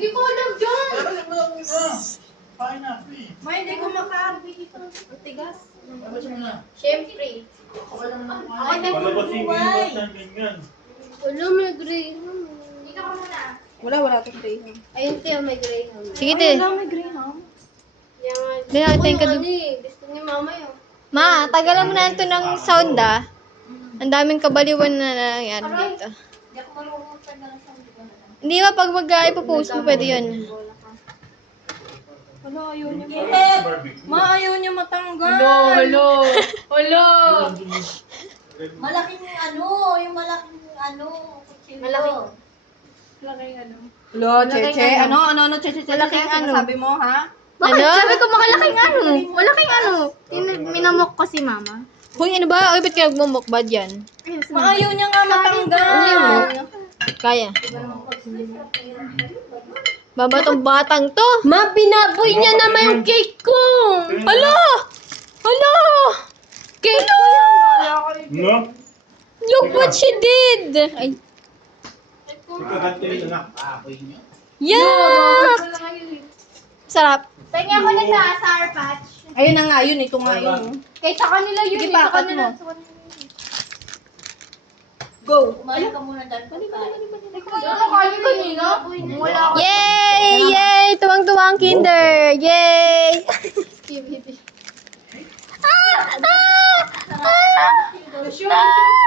Hindi ko alam dyan. Pero mo lang muna. Kain na, free. May, hindi ko makabi. Ang tigas. Labas mo na. Siyempre. Okay lang naman. Ako na Palabasin ko yung bata ganyan. Wala, may greyhound. Ikaw ka muna. Wala itong greyhound. Ayun, Teo, may greyhound. Sige, te. Wala, may greyhound. Yan. Hindi, natin ka Ano eh, gusto ni mama yun. Ma, tagalan mo na ito ng sound ah. Ang daming kabaliwan na nangyari dito. Hindi ako marunong sa lang sa mga. Hindi ba pag mag-ipopost mo, pwede yun. Wala, ayaw niya. Barbecue. Ma, ayaw niya matanggal. Hello. Malaking ano, yung malaking ano, kutsilyo. Malaking. Lo, Cheche. Ano, Cheche, Malaking ano? Sabi mo, ha? Bakit? Sabi ko makalaking ano. Malaking ano. Minamok ko si mama. Hoy, ano ba? Ay, ba't kaya magmumukbad yan? Ma, ayaw niya nga matanggal. Kaya. Baba tong batang to. Ma, binaboy niya naman yung cake ko. Hala! Hala! Cake ko! No? Look what she did! Ay, Ikaganti rin anak. Apoy niyo. yeah! Sarap. Tingnan ko na sa Sour Patch. Ayun na nga, yun. Ito nga yun. Kaya sa kanila yun. Sige eh, pa, sa cut kanila. mo. Sa kanila yun. Go. Kumain ka muna dahil pagkain. Ano kayo kanina? Wala ako. Yay! Yay! Tuwang-tuwa ang kinder! Yay! Skibidi. Ah! Ah! Ah! Sure.